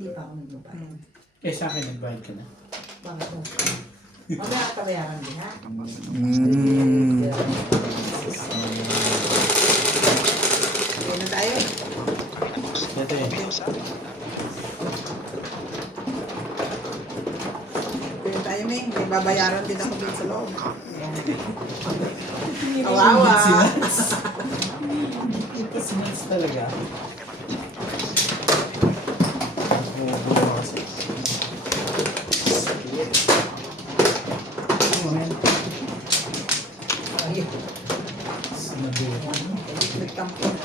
hindi pa ako nagbabayad. Eh sa akin, nagbayad ka na. Bakit mo? Mamaya ka bayaran din, ha? Kaya na tayo. Ito eh. Kaya tayo, Ming. May babayaran din ako dun sa loob. Kawawa. Ito sinats talaga. Ayun. Sinabihan. Nagtampo na.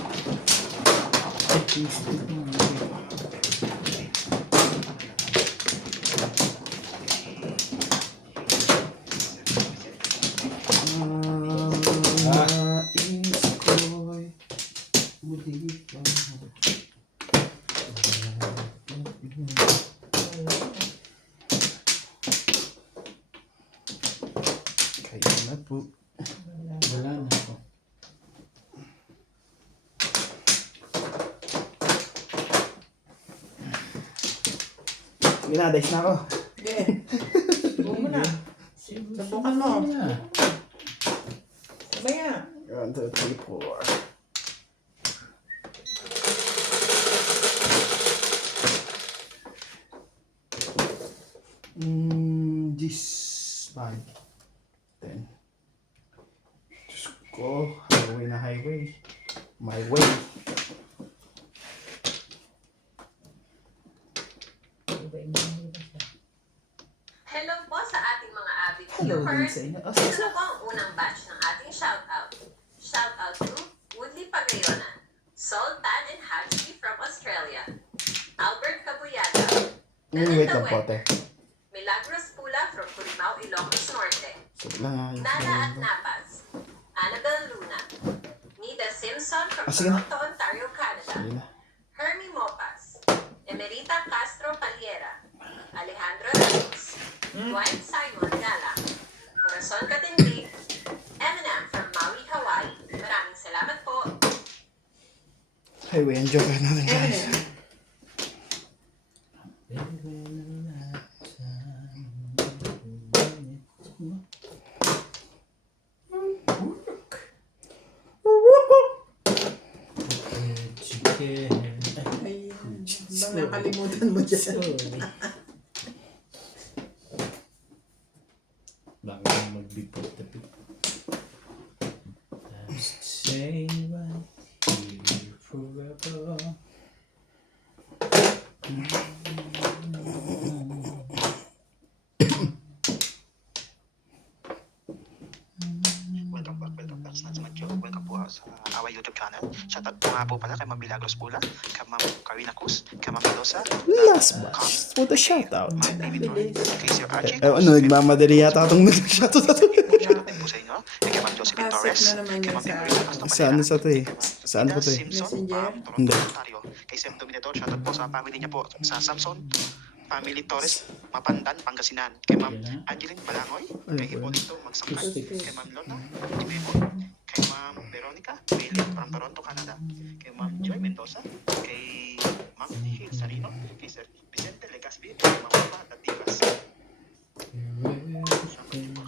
Kaya na po. Wala na ako. Ginadice na ako. Sige. Subukan mo na. Subukan mo. Mamaya. 1, 2, 3, 4. This 5, 10. Diyos ko, highway na highway. My way. Hello po sa ating mga avid Hello din viewers. sa inyo. Oh, Ito na po ang unang batch ng ating shoutout. Shoutout to Woodley Pagayona, Sol Tan and Haji from Australia, Albert Cabuyada, wait lang po, te. Milagros Pula from Purimao, Ilocos Norte, Sige lang ha. Nana at Napas, Annabel Luna, Nida Simpson from sige na. Toronto, Ontario, Canada, Sige na. Hermie Mopas, Emerita Castro Paliera, Alejandro Ramos, Dwight Simon Gala, Corazon Katindi, Eminem from Maui, Hawaii. Maraming salamat po. Highway, enjoy natin guys. Chicken. Ay, bang nakalimutan mo dyan. Bago na mag-bipot na bipot. I'm staying right here forever. Welcome back sa Madyo. Welcome po sa our YouTube channel. Shoutout po nga po pala kay Ma'am Milagros Pula, kay Ma'am Karina Cruz, kay Ma'am Melosa, Last batch. What a shoutout. Ma'am David Roy, kay Sir Archie, Nagmamadali yata itong nag-shoutout na to. shoutout din po sa inyo, kay Ma'am Josephine Torres, Pasok na naman kay yan Ma'am sa Ingrid Castro Saan sa to eh? Saan po to eh? Simpson, Messenger? Toronto, Hindi. Ontario, kay Sam Dominator, shoutout po sa family niya po sa Samson, Family Torres, Mapandan, Pangasinan, kay Ma'am Angeline Balangoy, kay Hipolito Magsangkal, kay Ma'am Lona, Jimemo, kay Ma'am Veronica, Bailey from Toronto, Canada, kay Ma'am Joy Mendoza, kay Ma'am Hil Sarino, kay Sir Vicente Legaspi, kay Ma'am Papa Dativas,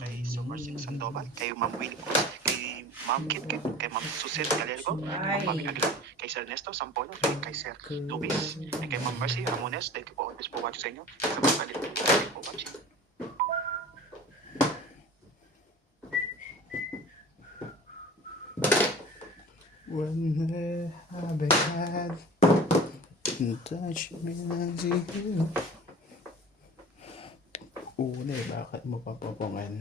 kay Silver Sandoval, kay Ma'am Willie Cruz, kay Ma'am Kit Kit, kay Ma'am Susil Galergo, kay Ma'am Bobby Aguilar, kay Sir Ernesto Sampolo, kay Sir Luis, and kay Ma'am Mercy Ramones. Thank you po always for watching sa inyo. Kay Ma'am Alit, thank you for watching. When I have had touch me as you. Uli, bakit mo papapungan?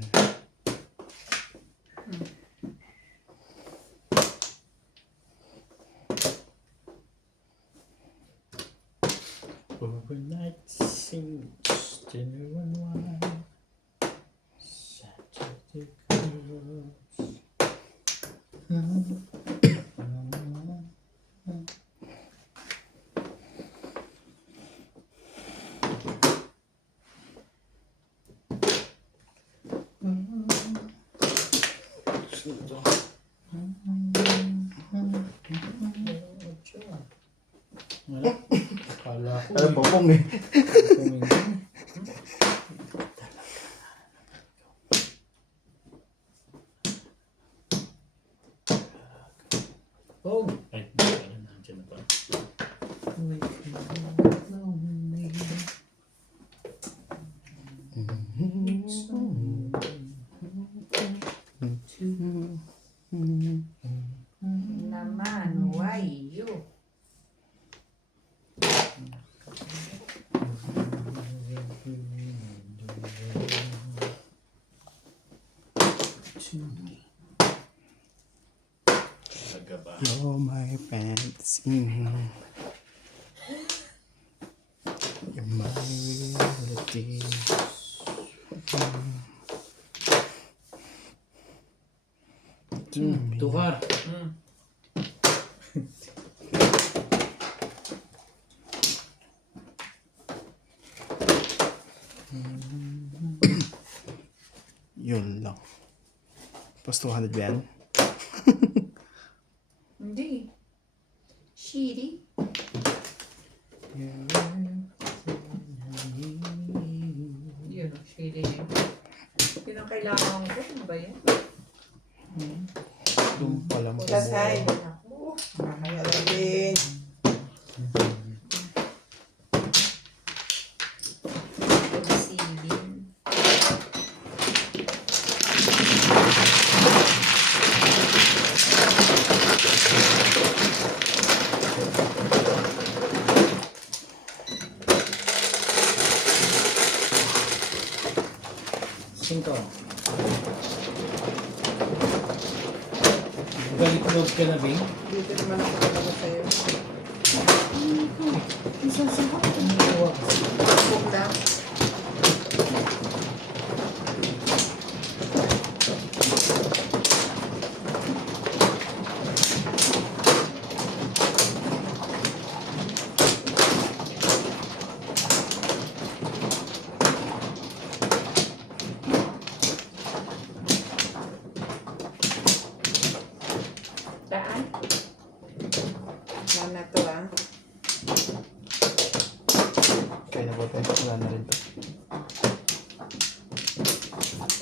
Overnight sings dinner and wine. Saturday girls. Wala. Kala ko. ng popong eh. Oh! Ay, nandiyan na pa. Naman, why you? Talaga ba? You're my fantasy. You're my reality. Tuhar. Yun lang. Plus 200 ba yan? Hindi. Shitty. Yun, shitty na yun. Yun ang kailangan ko. Ano ba yan? Doon pa lang sa Bukas ay. buhay. Naku. Makakaya lang din. Pagsilin. Cinco. Balik loob ka na, Bing? Dito naman ako talaga sa'yo. Isang sakot. Ang gawa ko. Huwag lang. Daan. Yan na to ah. Kaya na ba tayo? Wala na rin to.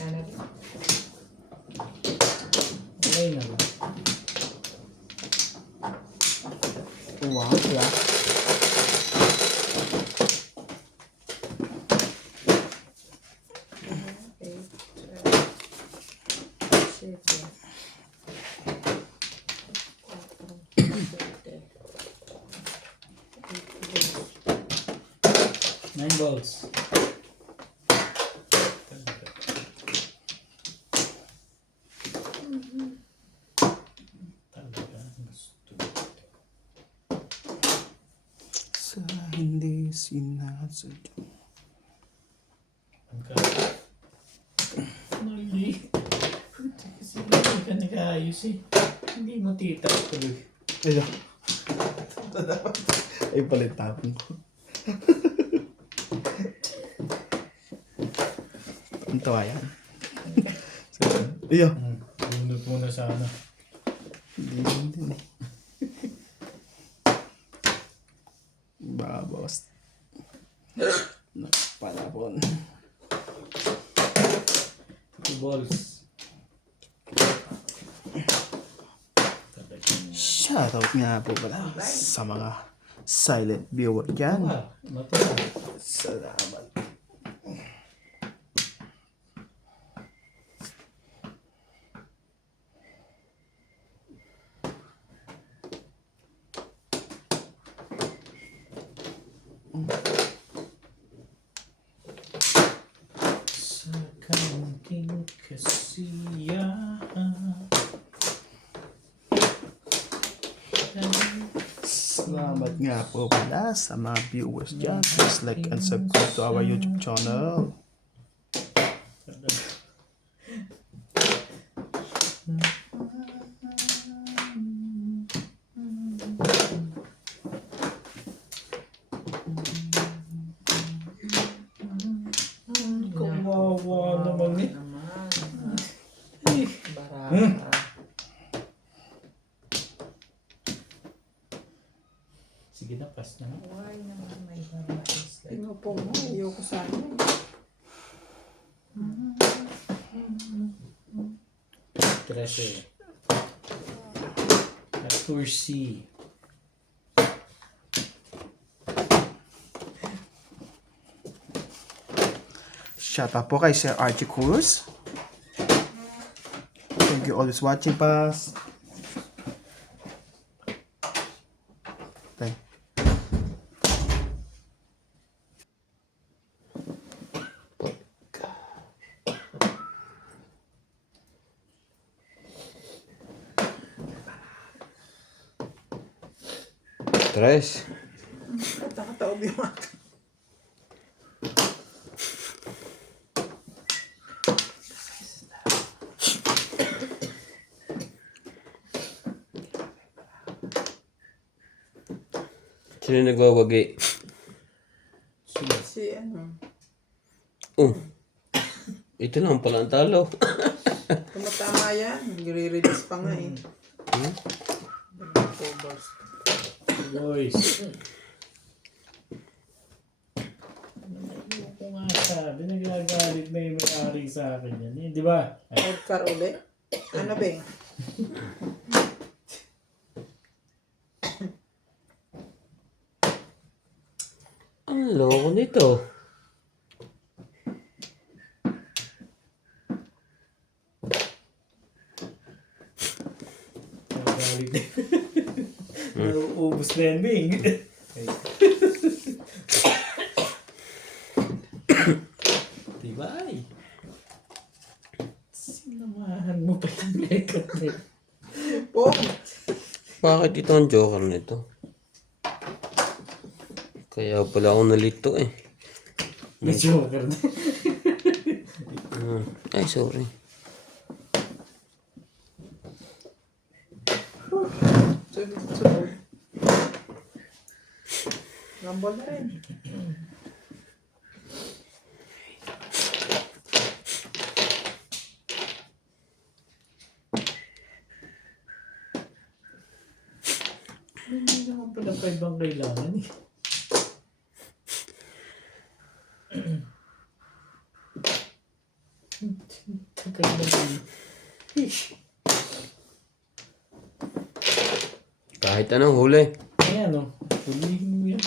Yan na rin. Ay, naman. Wow, wala. Okay. Siete. 9 balls. Talaga gusto. Sa hindi sinasadya. Ang ka. Mali. Kasi hindi ka nag-aayos eh. Hindi mo tita tuloy. Ayun. Ay, palit tapon ko. Ang tawa yan. Iyo. Bunot muna sa ano. Hindi din eh. Babawas. Palapon. 2 balls. Talagang... Shoutout nga po pala sa mga silent viewer dyan. Ah, matuwa. Salamat. Sa kanting kasiyahan. Salamat nga po pala sa mga viewers dyan. Please like and subscribe to our YouTube channel. Kawawa naman eh. Naman. Eh. Barata. Sige na, pass na. Why naman may barata? Inupo mo, ayoko sana. 13. 14. Shout out po kay Sir Archie Cruz. Thank you always watching, Pas. Thank. Tres. Nakataob yung mga. Sino nagwawagi? Si ano, Oh. Ito lang pala ang talo. tumatama yan. Nagre-release pa nga eh. Balls. Boys. Ano ko nga sabi, nagagalit na yung may-ari sa akin yan. Eh, di ba? Ay, Car ulit. Ano ba? Ang loko nito. nagagalit na. Nauubos na yan, Bing. Ay. Diba ay? Sinamahan mo pa yung makeup na yun. Oh, Bakit ito ang joker nito? Kaya pala ako nalito eh. May joker na. Ay, sorry. sunod. Rumble na rin. Hindi naman pala pa ibang kailangan eh. Tagal na din. Kahit anong huli. Ayan o. Hulihin mo yan.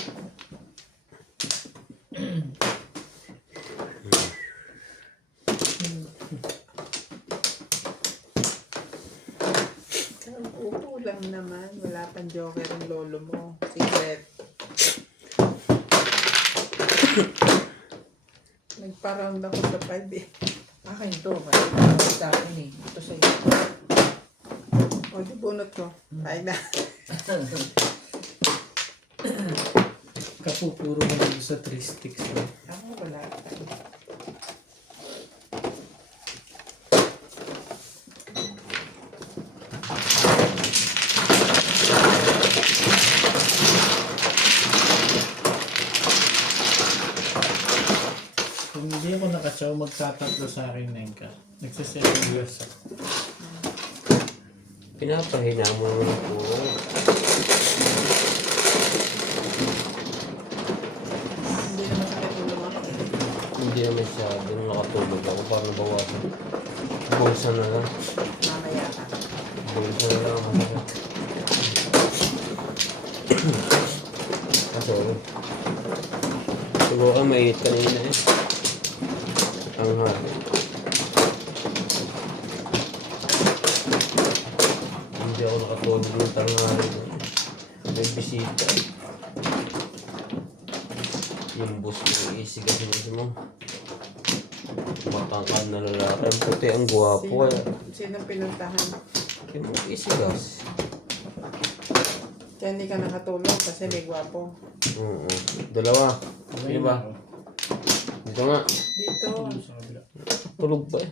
Upo lang naman. Wala pang joker ang lolo mo. Secret. Nagpa-round ako sa 5 eh. Akin to, kasi sa akin eh. Ito sa'yo. O, di bunot ko. Ay na. Kapupuro mo dito sa 3 sticks mo. Ako wala. Kung hindi ako nakatsaw, magtatatlo sa akin na ka. Nagsaseven years ako. Pinapahina mo naman ako. Hindi naman sakit ulo mo. Hindi naman masyadong nakatulog ako para nabawasan. Bulsa na lang. Mamaya ka. Bulsa na lang ako. Sorry. Siguro ka mainit kanina eh. Ang hari. Hindi ako nakatulog ng tanghali. May bisita. Yung boss mo isigas mo. Matangkad na lalaki. Ang puti, ang gwapo eh. Sino pinuntahan? Yung isigas. Kaya hindi ka nakatulog kasi may gwapo. Oo. Dalawa. Sino ba? Dito nga. Dito. Sa kabila. Tulog ba eh?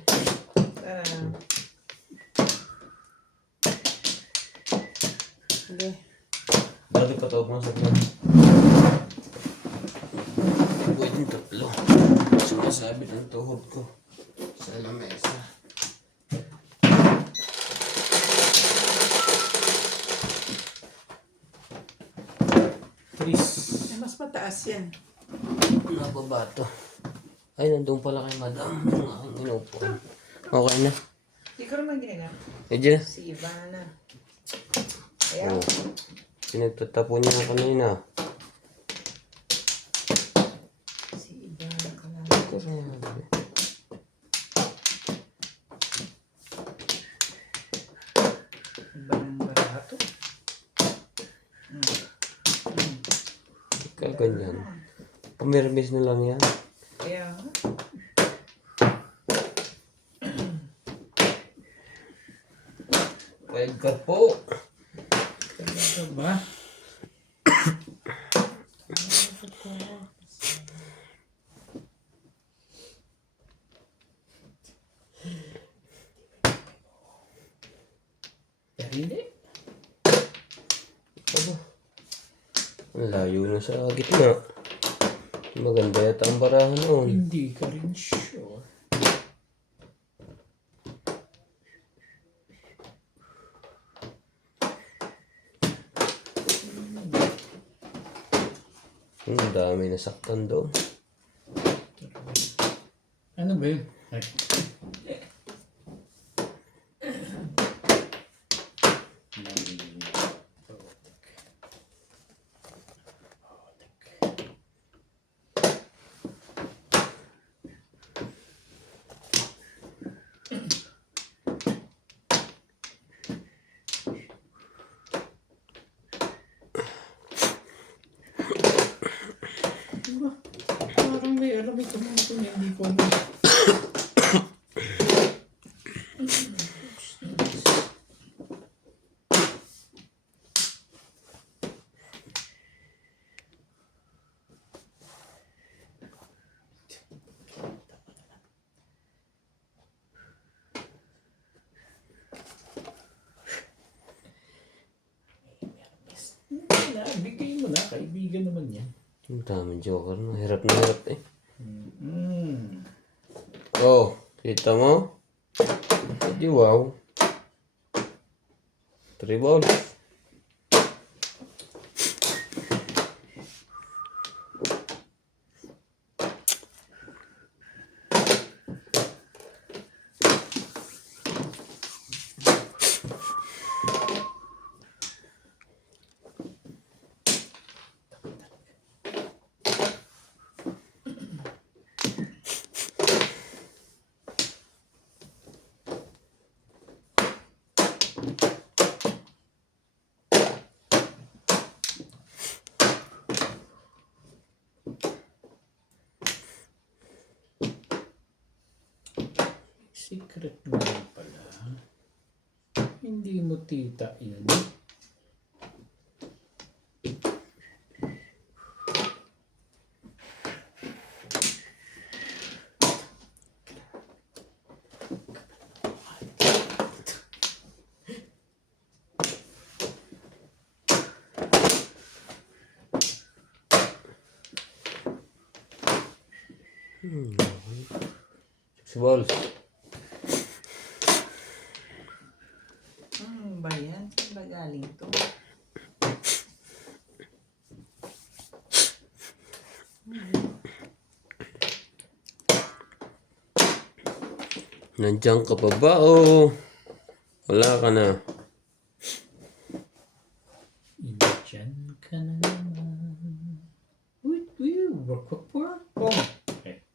Hindi. Bakit patawag mo sa vlog? Pwedeng tatlo. Sumasabit ang tuhod ko sa lamesa. Tris. Mas mataas yan. Ano ba ba ito? Ay, nandun pala kay madam. Ang aking inupo. Okay na. Hindi ko naman ginagawa. Medyo. Si Ivana. Kaya, Oh. Pinagtatapon niya kanina. si Ivana ka lang. Grabe. Ibang barato. Ikaw ganyan. Pumirmis na lang yan. Kaya, Pwede ka po. Talaga ba? Pero hindi. Aba. Ang layo na sa gitna. Maganda yata ang barahan noon. Hindi ka rin sure. Ang dami nasaktan doon. Ano ba yun? Ay. Parang may alam ito mga ito na hindi ko alam. Wala, bigay mo na. Kaibigan naman yan. Ang daming joker na. Hirap na hirap eh. Mm. Oh, kita mo? Hindi wow. 3 balls. Secret mo pala. Hindi mo tita yun. Six balls. ba yan? Saan ba galing to? Nandiyan ka pa ba o wala ka na? Diyan ka na naman. Wait, work. Okay.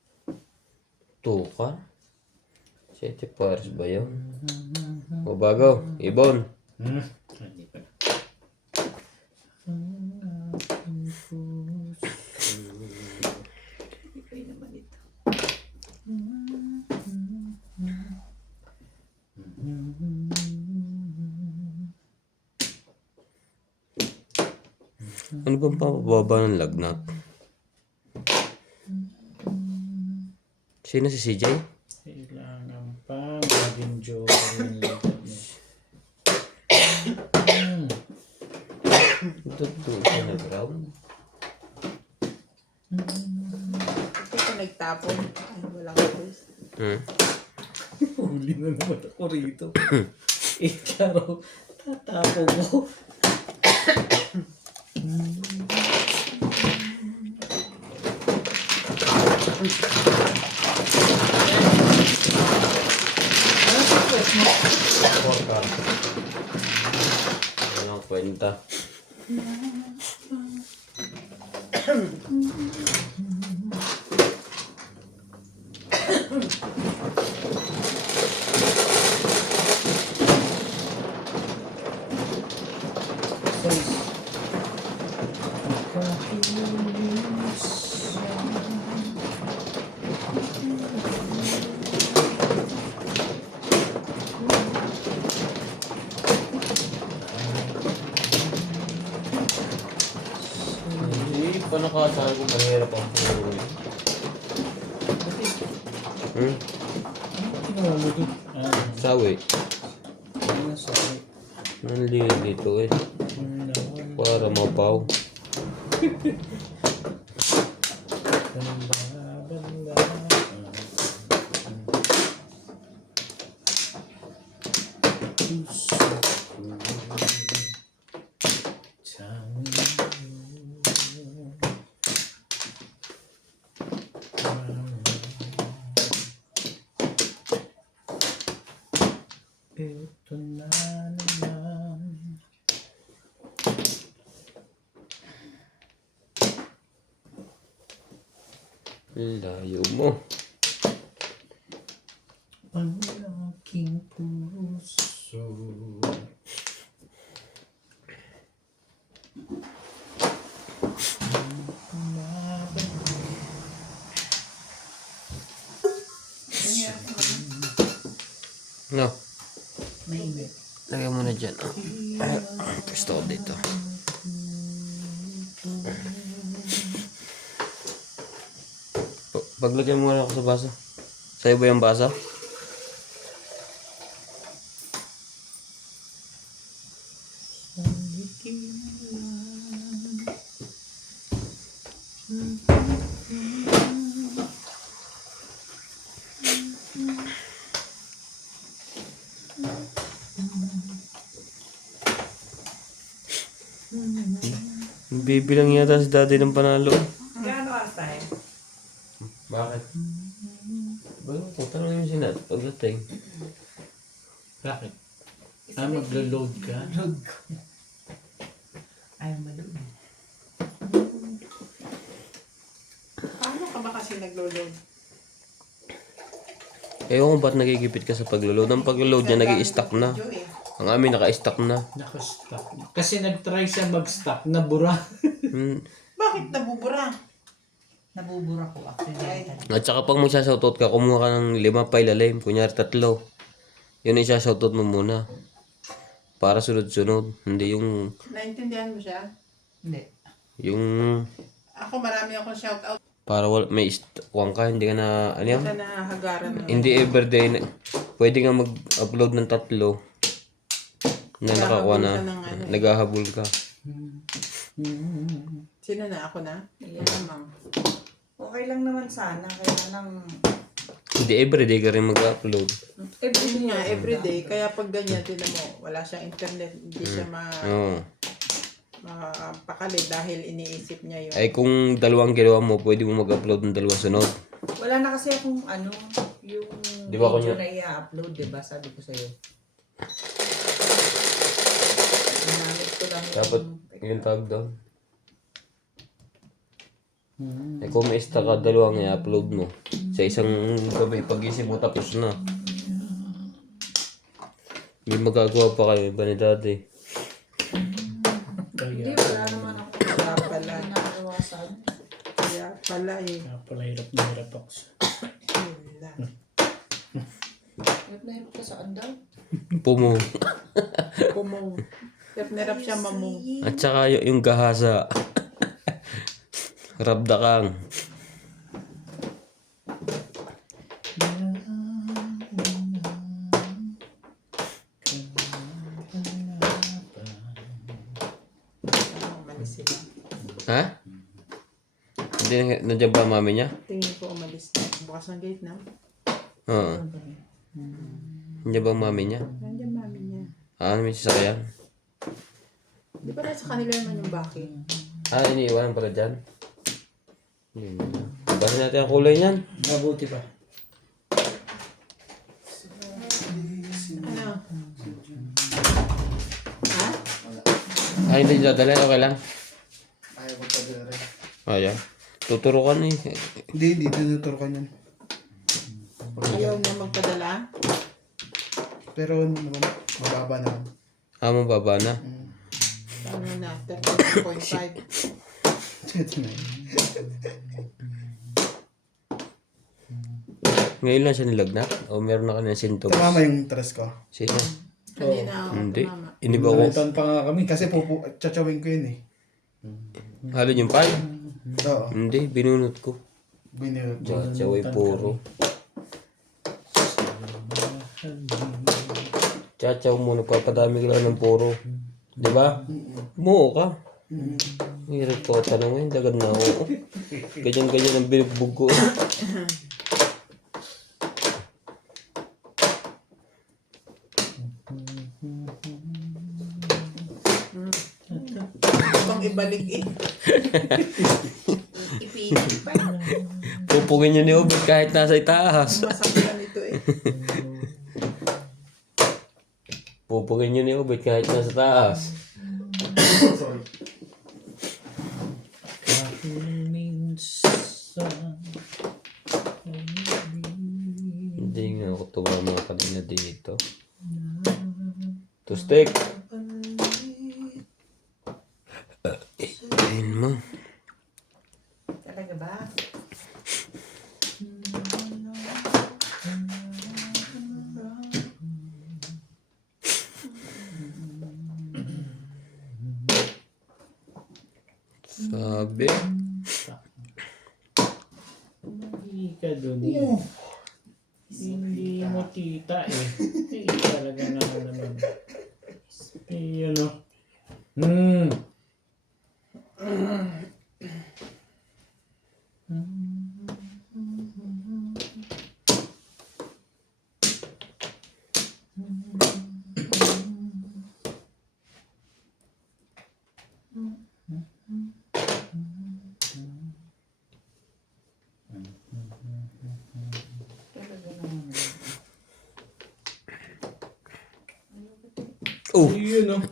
Tuka? 7 pares ba yun? O bago, ibon. Hindi pa. Ibigay naman ito. Ano bang papababa ng lagnat? Sino si CJ? Kailangan pa maging joker yung lagot mo. Doon sa na ground. Ito ko nagtapon. Ay, walang quiz. Huli na naman ako rito. Karo, tatapo mo. Ano sa quest mo? Porka. Walang kwenta. Hindi pa nakasabi ko mahirap ang puro. Hmm? Tinulog. Sawi. Ano sabi? Nandito eh. Para mapaw. Banda. Ito na naman. Layo mo. Ang aking puso. No. Mainit. Lagyan mo na dyan. Gusto ko dito. Paglagyan mo na ako sa baso. Sa'yo ba yung baso? Bibilang yata si daddy ng panalo. Gano'n ang time? Bakit? Kung tanong yung sinat, pagdating. Bakit? Maglo-load ka? Ayaw malood. Paano ka ba kasi naglo-load? Ewan ko ba't nagigipit ka sa paglo-load. Ang paglo-load niya nag-i-stack na. Ang amin naka-stack na. Naka-stack. Kasi nag-try siya mag-stack, nabura. Bakit nabubura? Nabubura ko accidentally. At saka pag magsashoutout ka, kumuha ka ng 5 pa ilalim. Kunyari 3. Yun yung shoutout mo muna. Para sunod-sunod. Hindi yung... Naintindihan mo siya? Hindi. Yung... Ako marami akong shoutout Para may kuwang ka, hindi ka na... Ano yan? na nahagaran mo. Hindi everyday na... Pwede nga mag-upload ng 3 na nakakuha na. Naghahabol ka. Sino na? Ako na? Yan naman. Okay lang naman sana. Kaya lang... Hindi everyday ka rin mag-upload. Everyday nga, everyday. Kaya pag ganyan, tinan mo, wala siyang internet, hindi siya Oo. mapakali dahil iniisip niya yun. Ay kung 2 ginawa mo, pwede mo mag-upload ng 2 sunod. Wala na kasi akong yung Di ba video kunya- na i-upload, di ba? Sabi ko sa'yo. Ginamit ko lang Dapat yung tag doon. Ay kung may stock ka 2 i-upload mo. Sa isang gabi, pag-isip mo tapos na. May magagawa pa kayo, iba ni daddy. Hindi, wala naman ako. Kaya pala, Ginagawa sa kaya pala eh. Kaya pala hirap na hirap ako sa... Yun lang. Hirap na hirap ka saan daw? Pumo. Kumong. Nerap siya mamong. At saka yung gahasa. Rabdakang. Umalis sila. Ha? Hindi, nandiyan ba ang mami niya? Tingin ko umalis na. Bukas ng gate na. Oo. Nandiyan ba ang mami niya? Nandiyan mami niya. Ano may sasakyan? Di ba nasa kanila naman yung baki? Iniiwanan pala dyan. Yun. Bahin natin ang kulay niyan. Mabuti pa. Ano? Ay, hindi dadala. Okay lang. Ayaw ko pa rin. Ayan. Tuturo ka na eh. Hindi tinuturo ka niyan. Ayaw niya magpadala? Pero ano naman, mababa naman. Mababa na. Ano na? 13.5. Ito na yun. Ngayon lang siya nilagnak? O meron na kanina sintomas? Tumama yung tres ko. Sino? Kanina ako Hindi. tumama. Inib ako. Nalitan pa nga kami. Kasi tsachawin ko yun eh. Halo yung pie? Oo. Hindi, binunot ko. Binirot. Chaway puro. Chachaw mo, nagpapadami ka lang ng puro. Di ba? Muo ka. Hirap ko tanongin, dagad na ako. Ganyan-ganyan ang binugbog ko. Itong ibalik eh. Ipilit pa. Pupugin niyo ni Obed kahit nasa itaas. Masaktan ito eh. Pupugin niyo ni Obed kahit nasa taas. Sorry. Hindi nga ako tumama kanina dito. Tustek! Ayun mo. Talaga ba? Sabi. Hindi ka doon eh. Hindi mo kita eh. Talaga naman. Eh, ano. Oh! Yun oh.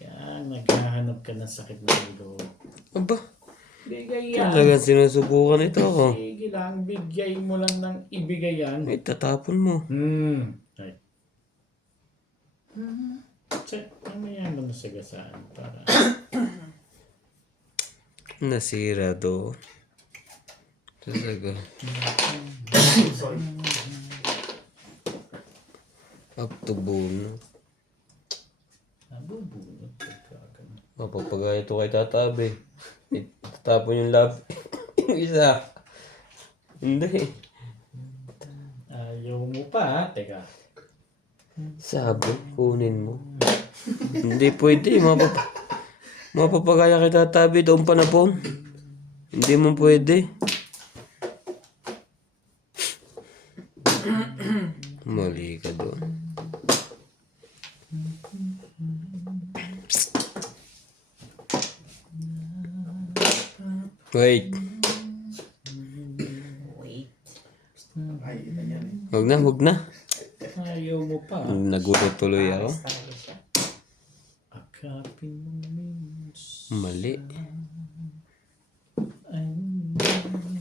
Yan, naghahanap ka ng sakit na ulo. Aba, Bigay yan. talagang sinusubukan ito ako. Sige lang, bigay mo lang ng ibigay yan. Ay, tatapon mo. Ay. Check, mamaya mo na sagasaan para. Nasira to. Sasaga. Up to bone. Nabubunot ka. Mapapagaya ito kay tatabi. Itatapon yung lab. Yung isa. Hindi. Ayaw mo pa ha? Teka. Sabi, kunin mo. Hindi pwede. Mapapagaya kay tatabi doon pa na po. Hindi mo pwede. Mali ka doon. Wait. Huwag na, huwag na. Ayaw mo pa. Nagulat tuloy ako. Akapin mo means. Mali.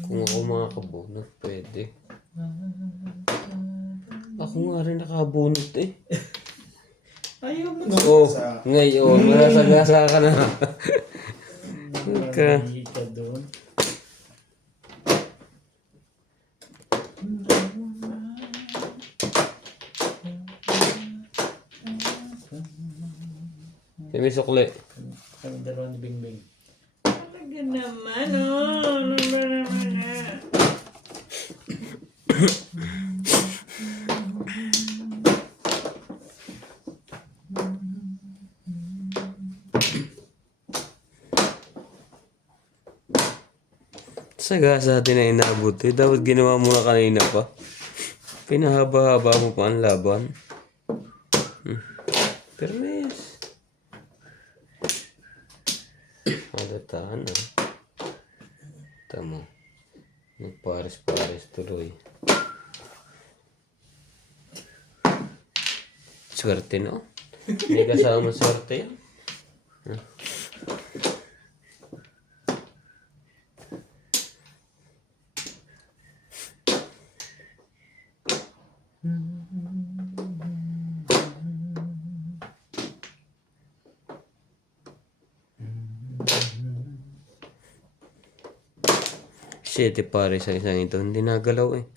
Kung ako makakabunot, pwede. Ako nga rin nakabunot eh. Ayaw mo na. Oh, ngayon, masagasa ka na. Okay. Hindi ka doon. May sukli. Kami dalawang bingbing. Talaga naman oh. Ano ba naman ah? Sagasa natin na inabot eh. Dapat ginawa mo na kanina pa. Pinahaba-haba mo pa ang laban. Permis. Halatahan ah. Tama. Nagpares-pares tuloy. Swerte no? May kasama swerte yan. Siyete pare sa isang ito. Hindi nagalaw eh.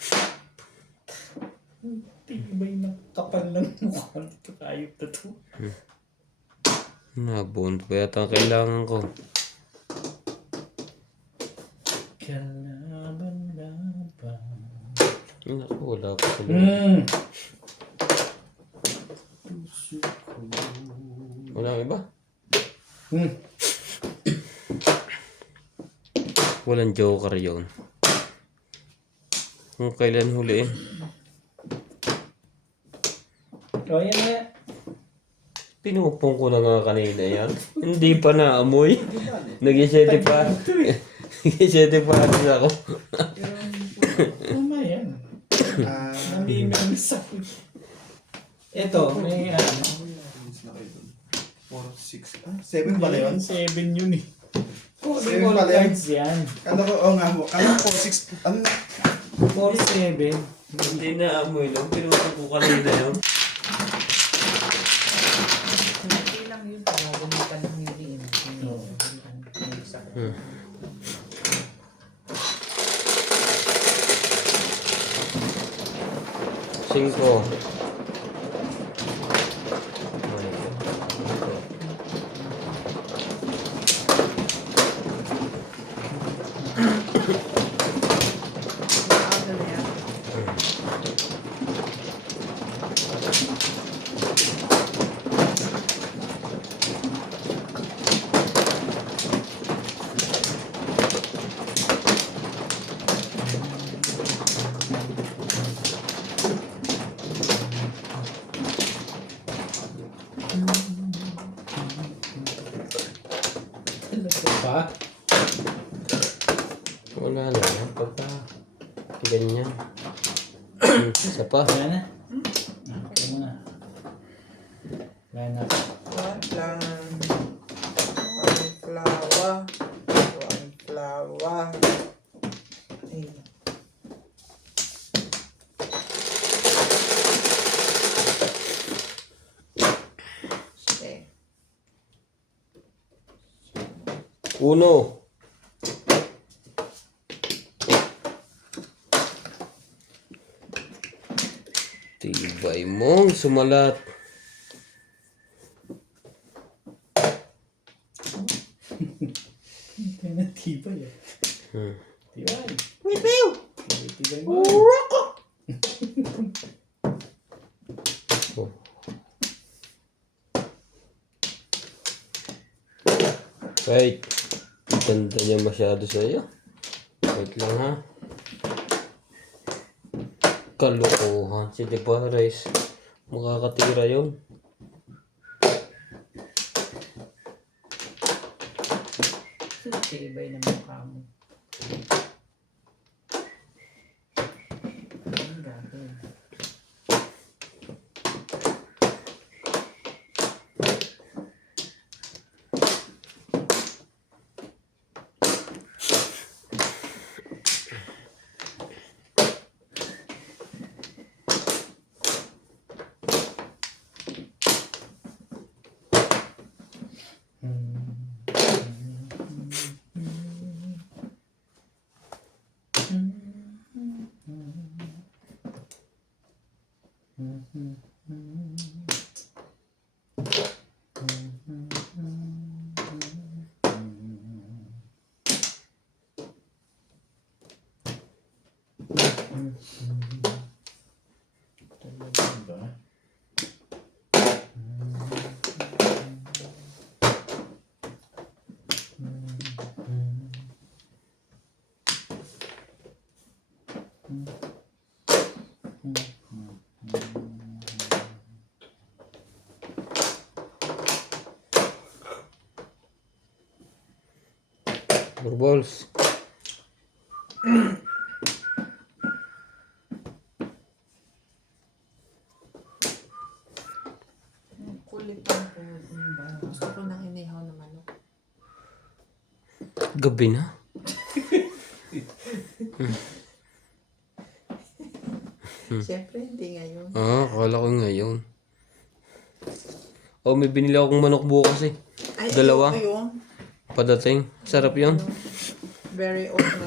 Tibay ng kapal ng mukha nito. Ayop na to. Nabunod pa yata ang kailangan ko. Kalaban-laban. Naku, wala pa sila. Puso ko. Walang iba? Hmm. Walang joker yun. Kung kailan huliin. O, yan na. Pinupong ko na nga kanina yan. Hindi pa naamoy. Nag-7 pa. Nag-7 pa ako. Tama yan. Namimiss ako. Ito, may ano. 4, 6, 7 pala yun? 7 yun eh. Seven pala yan. Cards yan. Kala ko, oo nga mo. Kala ko 4, 6, ano na? 4-7. Hindi naamoy lang. Pinupong ko kanina yun. Hindi lang yun. Para gumitan ng hindi. Oo. Cinco. Maaga na yan. Pa? Wala na. Pagka ganyan. Isa pa. Wala na? Ito muna. Wala na. One flower. One flower. Ayun. Sige. Uno. Tibay mong sumalat. Ito na tibay eh. Tibay. Wipiw! Tibay mo. Oh. Wait. Ganda niya masyado sa'yo. Wait lang ha. Kalokohan. Si Depares. Makakatira yun. Tibay na mukha mo. Ang gagawin. Burballs. Kulit ang ba? Gusto ko nang inihaw na manok. Gabi na. Siyempre, hindi ngayon. Akala ko ngayon. Oh, may binili akong manok bukas eh. Ay, Dalawa. ayoko yun. Padating. Sarap yun. Very old na.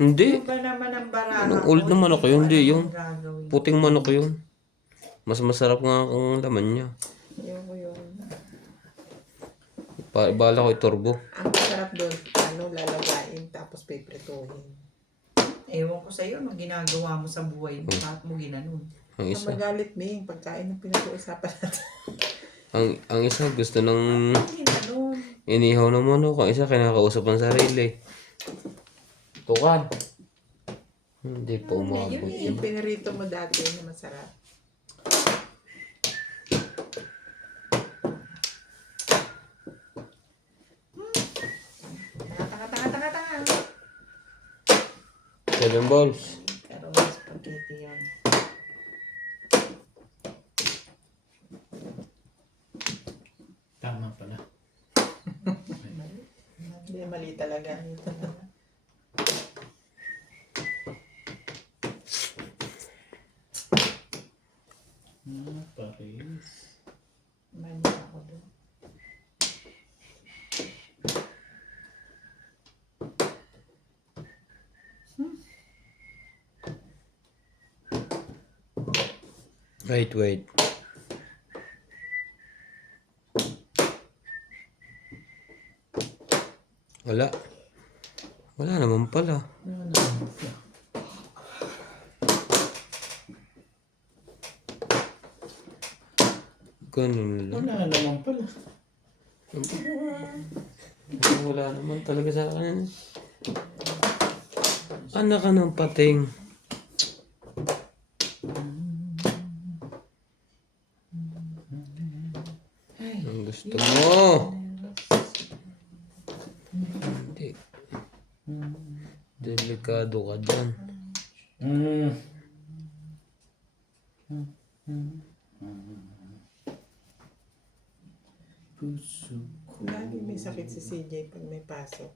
Hindi. Ba naman ang baraha Anong old na manok yun? Hindi yun. gagawin. Puting manok yun. Mas masarap nga ang laman niya. Ayoko yun. Bala ko iturbo. Ang masarap doon, lalagain tapos piprituhin. Ewan ko sa'yo, anong ginagawa mo sa buhay mo, bakit mo ginanon? Ang Ang isa. magalit, Ming, pagkain ng pinag-uusapan natin. Ang isa gusto ng Ginanon. inihaw ng manok. Ang isa kinakausap ang sarili. Tukan. Hindi pa umabot. Yung pinirito mo dati na masarap. Tanga. 7 balls. Pero mas spaghetti yun. Tama pala. Hindi, mali talaga. Paris. Mali ako doon. Wait. Wala. Wala naman pala. Ganun lang. Wala naman pala. Wala naman talaga sa akin. Anak ka ng pating. Ang gusto mo. Hindi. Delikado ka dyan. Puso ko. Lagi may sakit si CJ pag may pasok.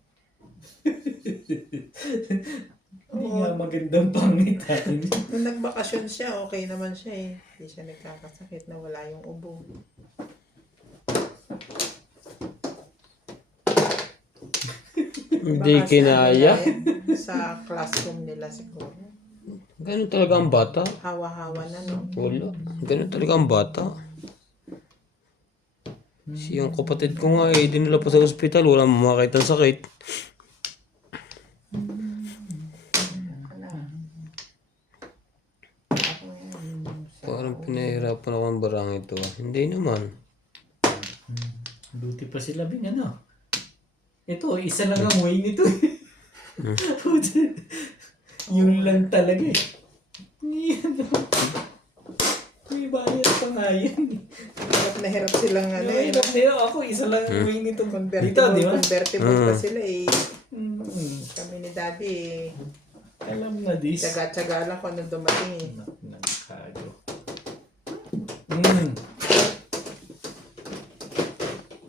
Hindi nga magandang pangitain. Nung nagbakasyon siya, okay naman siya eh. Hindi siya nagkakasakit na wala yung ubo. Hindi Baka kinaya. Sa classroom nila siguro. Ganun talaga ang bata. Hawa-hawa na no. Wala. Ganun talaga ang bata. Siyang kapatid ko nga eh, dinala pa sa ospital, wala makakita ng sakit. Parang pinahirapan ako ang barang ito. Hindi naman. Buti pa sila Bing, ano? Ito, isa lang ang way nito. Yun lang talaga eh. Yan. May bayad pa nga yan. Hirap na hirap silang ano eh. Hirap nila ako, isa lang ang way nito. Dito, di ba? Convertible pa sila eh. Mm. Kami ni Daddy eh. Alam na this. Tsaga-tsaga lang kung ano dumating eh. Nagkago.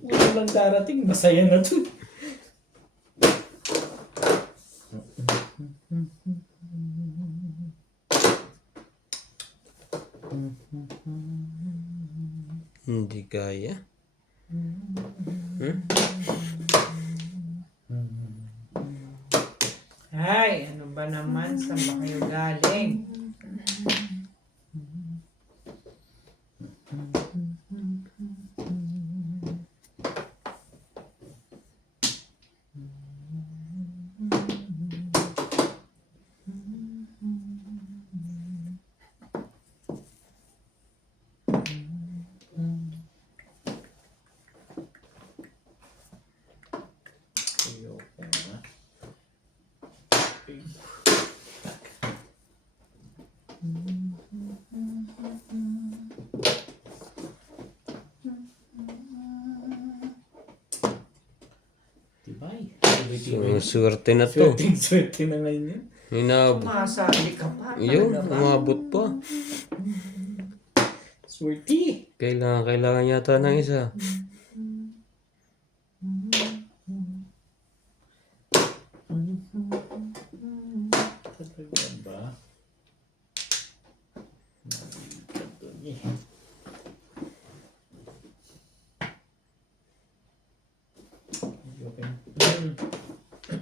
Wala lang darating, masaya na to. Hindi kaya. Ay, ano ba naman? Saan ba kayo galing? Swerte na to. Swerte na ngayon yun. Hinab. Masali ka pa. Yun, talaga ba? umabot pa. Swerte. Kailangan yata ng isa. Talaga ba?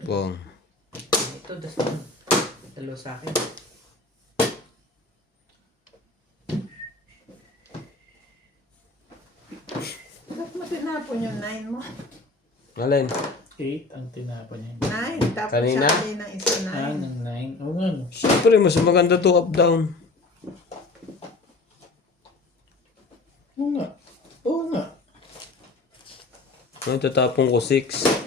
Bong. Ito, dalo sa akin. Ba't mo tinapon yung 9 mo? Alin? 8 ang tinapon niya. 9. Tapos Kanina? siya ng isa 9. Ng 9. Oo nga no. Siyempre, mas maganda to up down. Oo nga. Oo nga. May tatapon ko 6.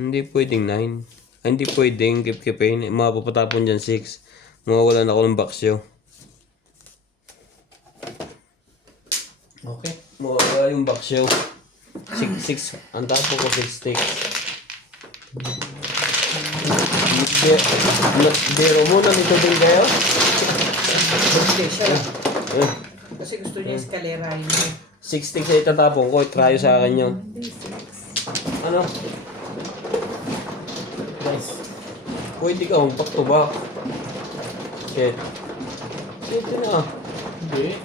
Hindi pwedeng 9. Ay, hindi pwedeng kip-kipin. Mapapatapon dyan 6. Mawawalan ako ng baksyo. Okay. Mawawala yung baksyo. 6. Ang tapon ko 6 sticks. Biro mo, nandito din kayo? Hindi siya lang. Eh, Kasi gusto niya eskalerahin mo. 6 sticks ay itatapon ko. Try sa akin yun. Ano? Guys. Pwede ka back to back. Shit. Shit na. Hindi.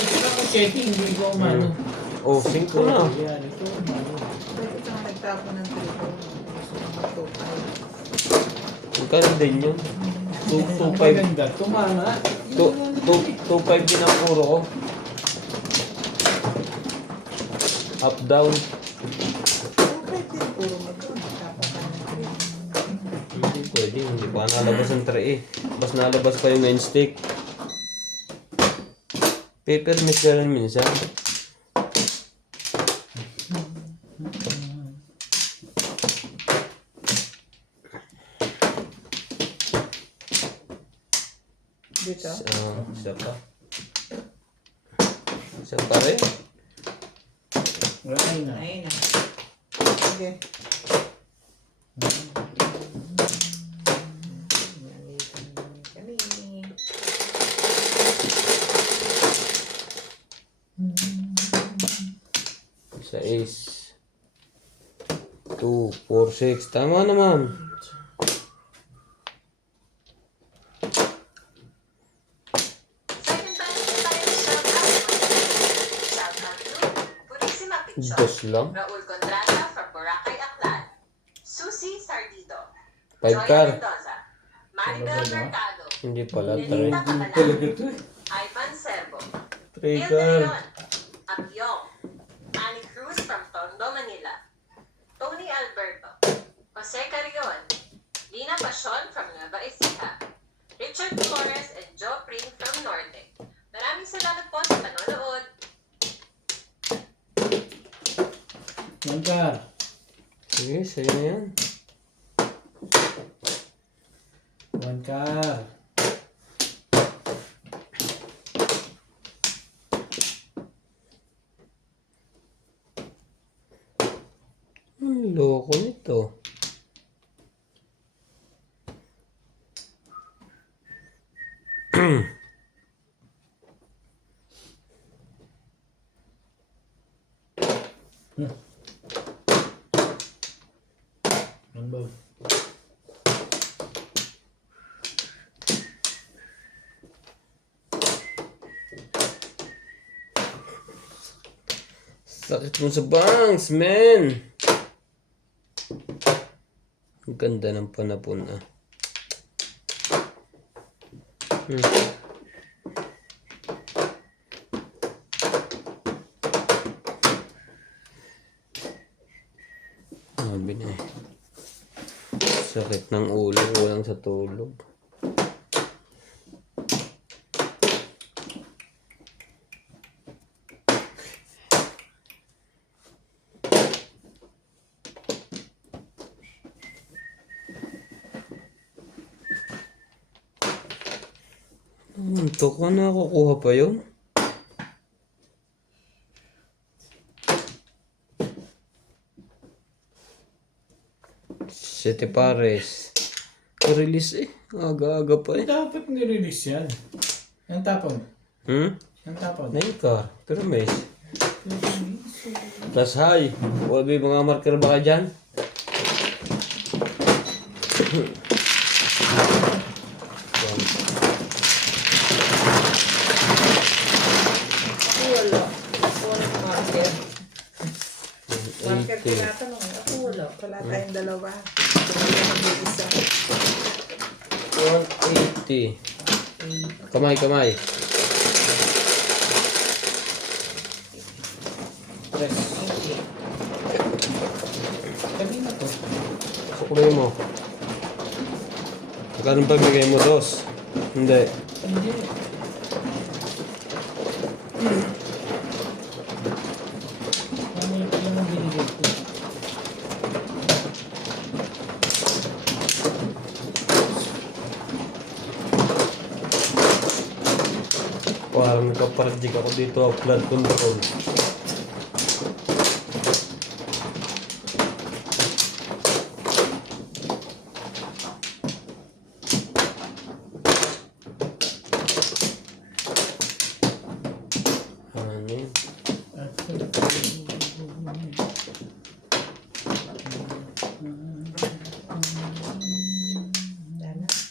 Ito ako setting. Hindi ko umano. Oh, 5 na. Yan. Ito umano. Pwede kang nagtapon ng 3 ko. Gusto mo 2-5. Magkano din yun? Ang 2.5. maganda. Tumama. 2.5 din ang puro ko. Up, down. 2-5 din puro mo doon. Tapos ka ng 3. Hindi pwede. Hindi pa nalabas ang tray eh. Bas nalabas pa yung main stick. Paper mix na rin minsan. Dito. Isa pa. Isa pa rin. Wala na. Ayun na. Sige. Kami. Isa is 2, 4, 6. Tama naman. Second time tayo shout out to Purisima Picture, Dos lang. Raul Contrata from Boracay, Aklan, Susie Sardito, 5 Joya car. Mendoza, Maribel Mercado, Hindi pala. 3. Lenita Talaga Cabalan, to eh. Ivan Servo, 3 Phil De car. Leon, Abyong, Annie Cruz from Tondo, Manila, Tony Alberto, Jose Carrion, Lina Pasion from Nueva Ecija, Richard Flores and Joe Pring from Norte. Maraming salamat po sa panonood. One car. Sige, sa'yo na yan. One car. Loko nito. One ball. Sakit mo sa bangs, man! Ang ganda ng panapon, ah. Sabi na eh. Sakit ng ulo, walang sa tulog. Ito ka na, kukuha pa yun? 7 pares. Release eh. Aga-aga pa eh. Dapat nirelease yan. Ang tapon. Ang tapon. 9 car. Pero mes. Plus high. Wala ba yung mga marker ba ka dyan? Wala. Walang marker. Marker 80. tinatanong. Ako wala. Wala tayong dalawa. Hindi na mag-iisa. 180. Kamay, kamay. Press. Kanina to. Sukulay mo. Magkano pa bigay mo? 2? Hindi. Hindi. Mamaya pa lang ang binigay ko. Parang nagpaparajig ako dito. Flood control. Ano yun?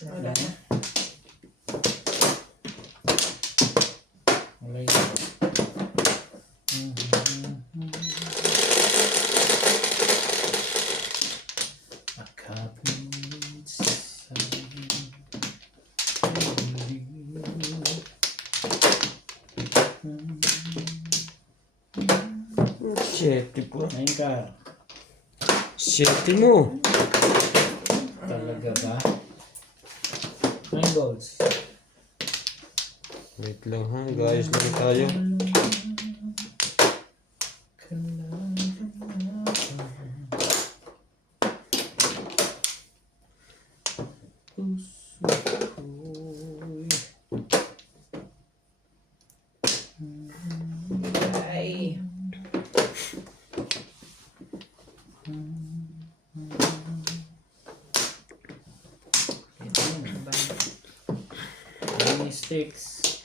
Wala na. Wala yun. A couple minutes. Siyete po. Ngayon ka. Siyete mo. Talaga ba? 9 balls. Wait lang ha. Gayos lang tayo. Ay. Ito yung ba? 26.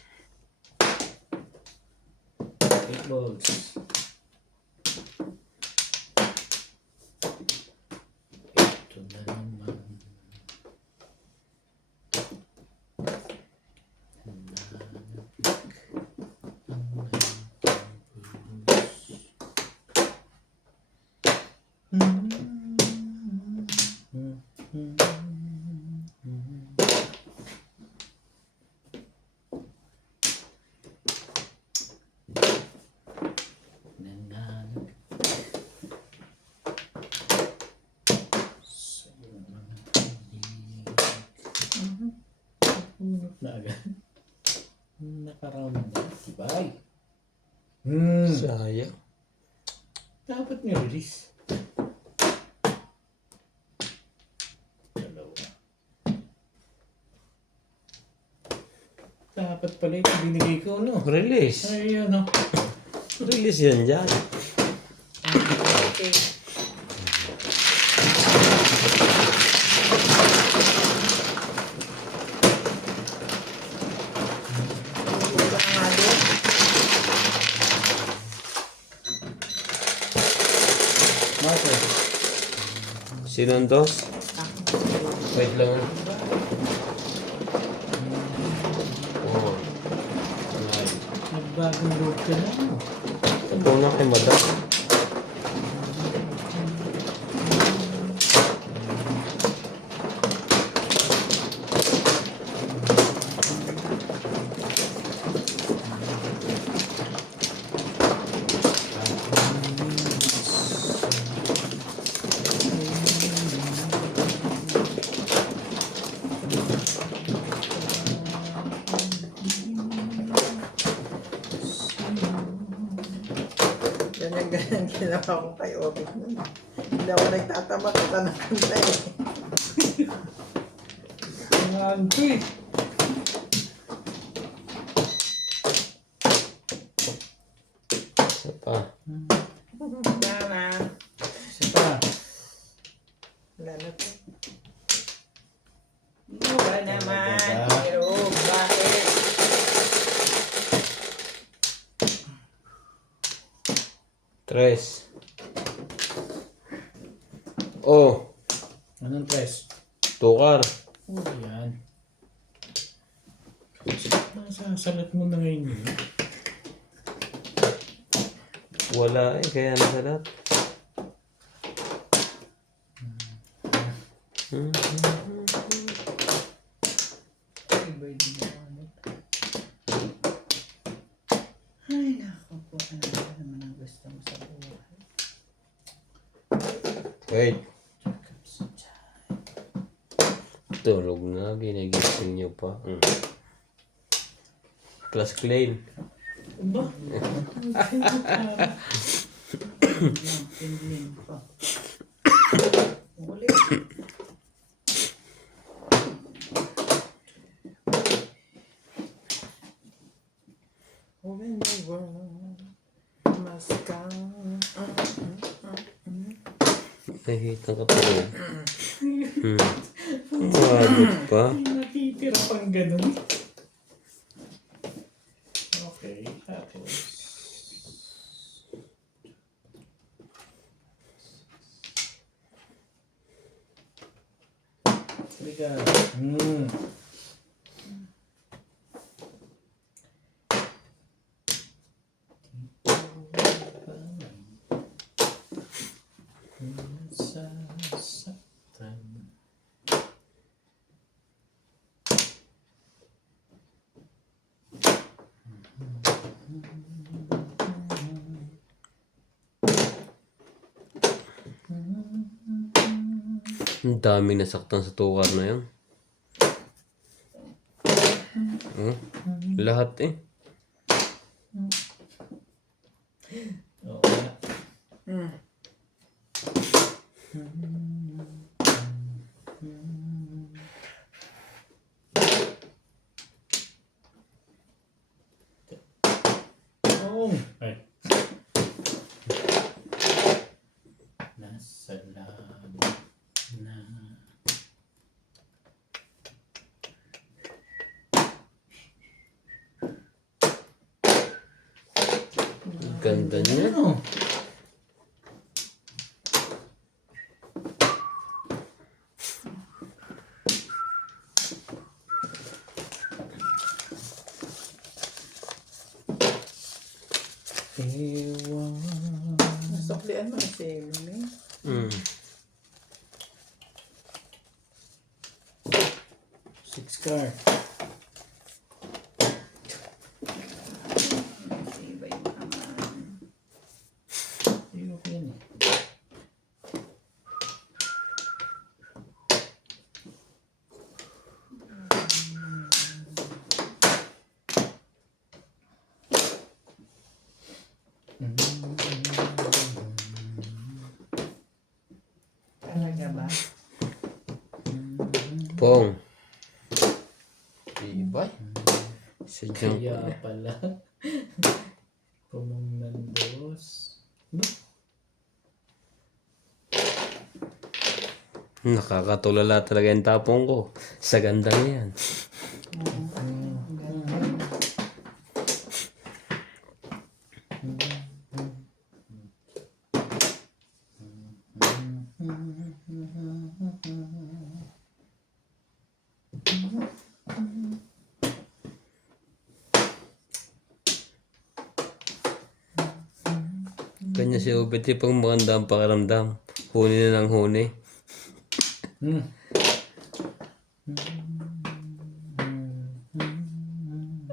8 balls. Ito na naman. Punot na agad. Nakaround na. Tibay. Sayang. Dapat nirelease. Dalawa. Dapat pala ito binigay ko, no? Release. Ay, ano? Release yan dyan. Okay. Wala nga din. Marker. Sino ang dos? Wait lang ha. 4. Nagbagong load ka na. Ito na kay madam. Ganyan ginawa ko kay Obit nun. Hindi ako nagtatama kita ng kanta eh. Ang ito eh. Isa pa. Wala na. Isa pa. Wala na to. naman. Talaga ba? Pero bakit? Tres. Oh, Anong tres? tukar. Oh, yan. Nasasalat mo na ngayon yun. Wala eh, kaya nasalat. Iba din ako. Ay, naku po. Ano ba naman ang gusto mo sa buhay? Wait. Tulog na, ginigising niyo pa. Class clean. Ba? Tingin pa. Uli. When the world must come. Nakikita ka tulog. Magot pa. Natitira pang ganun. Okay, tapos... Halika. Sasaktan. Ang daming nasaktan sa tukar na yun. Lahat eh. Oo nga. Oh, ay. Nasa labo na. Ganda niya. Ano? Ewan. Nasuklian mo na si Mimi. Six car. Iba yung mga... Ayun, yan eh. Talaga ba? Pong. Ibay. Sadyang Kaya pala. pala. Pumunandos. Nakakatulala talaga yung tapong ko. Sa ganda niyan. Kanya si Obet pang maganda ang pakiramdam. Huni na ng huni.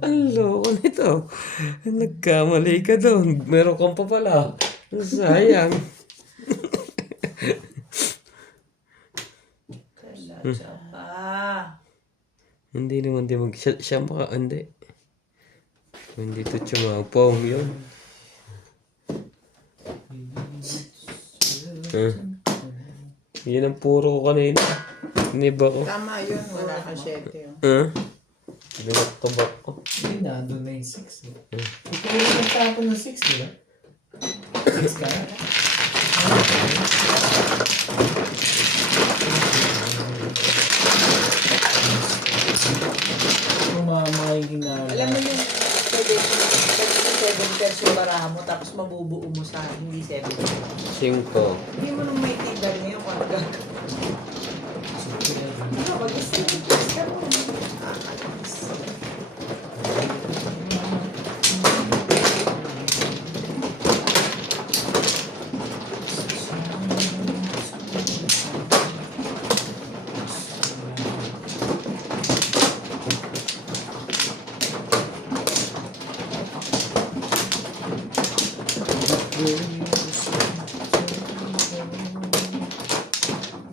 Ang loko nito. Nagkamali ka doon. Meron kang pa pala. Sayang. Talaga ba? Hindi naman di mag... Siya maka... Hindi. Hindi to tsumapong yun. Yan ang puro ko kanina. Iniba ko. Tama yun, wala kang 7 yun. Binaktabak ko. Hindi na, doon na yung 6. Ikaw yung nagtapon ng 6, di ba? 6 ka? magiging na... Alam mo yung pwede 7 pairs yung baraha mo tapos mabubuo mo sa hindi 7. 5. Hindi mo nang may tigal ngayon kung ano gagawin. Ano, mag-7 pairs ka mo. Nakakainis.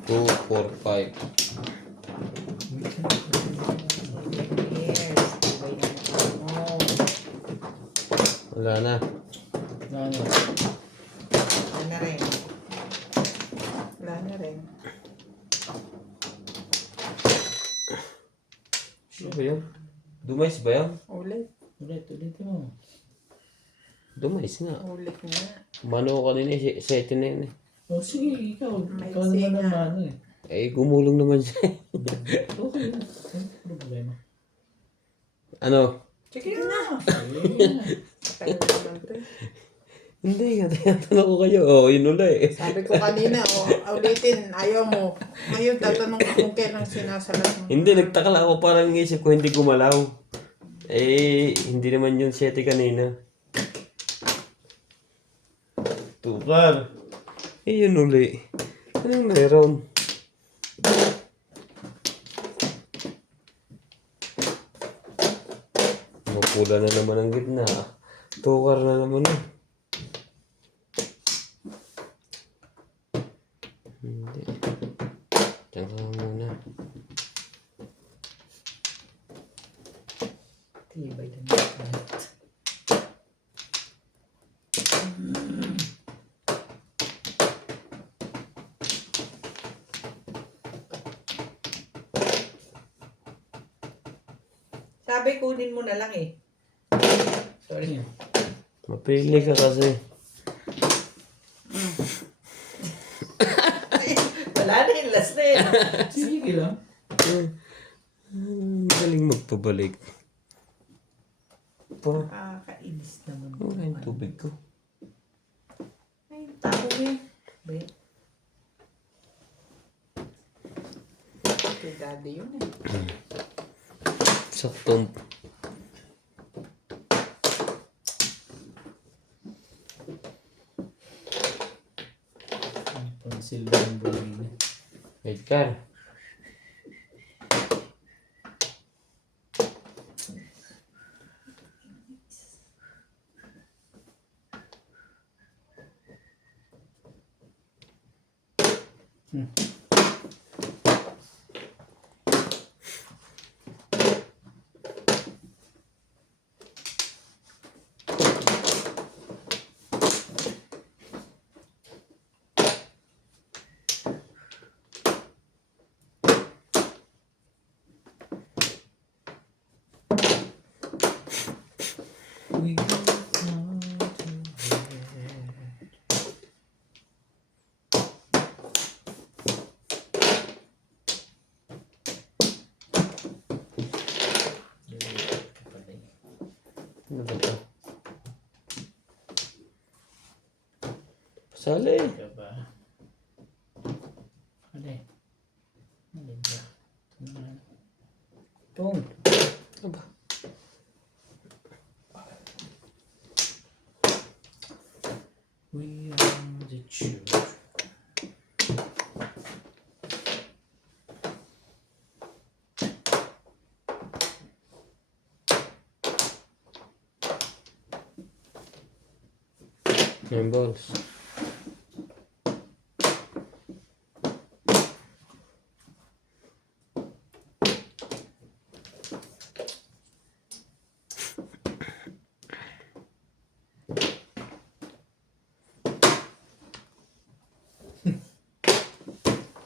Two, four, five. Yes. Sabay na mo. Wala na. Ano? Wala na rin. Wala na rin. Ano ba yun? Dumays ba yun? Ulit. Ulit mo. Dumays nga. Ulit nga. Mano ka din eh. 7 na yun eh. Oh, sige, ikaw. May Ikaw naman singa. ang mano eh. Eh, gumulong naman siya. Okay na. Ano problema? Ano? Sige na. Tagal naman to eh. Hindi, tinatanong ko kayo. Oh, yun ulit. Sabi ko kanina, ulitin, ayaw mo. Ngayon, tatanong ko kung kailan sinasalat mo. Hindi, nagtaka lang ako. Parang isip ko hindi gumalaw. Eh, hindi naman yun 7 kanina. Tukar. Eh, yun uli. Anong meron? Mapula na naman ang gitna. Tukar na naman eh. Hindi. Diyan ka muna. Tibay na. Sabi, kunin mo na lang eh. Sorry. Mapili ka kasi. Wala na yun, last na yun. Sige lang. Galing magpabalik. Pa, Nakakainis naman. wala yung tubig ko. Ay, tao eh. Ba? Kay daddy yun eh. Saktong. Pang silver ang buhay na. Edgar. We go on to Ano ba ito? Pasali. Ka ba? Ano eh? Ano ba? Tong. Ano ba? We are the children. Yung balls.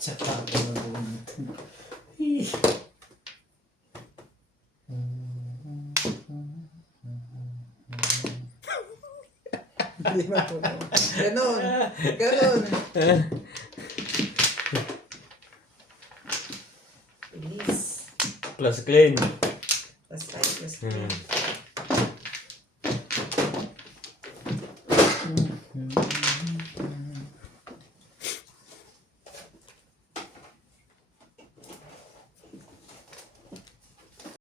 Tsaka ako nag-uunod. Hindi marunong. Ganon. Ganon. Bilis. Plus clean. Tapos tayo Yes, Hmm.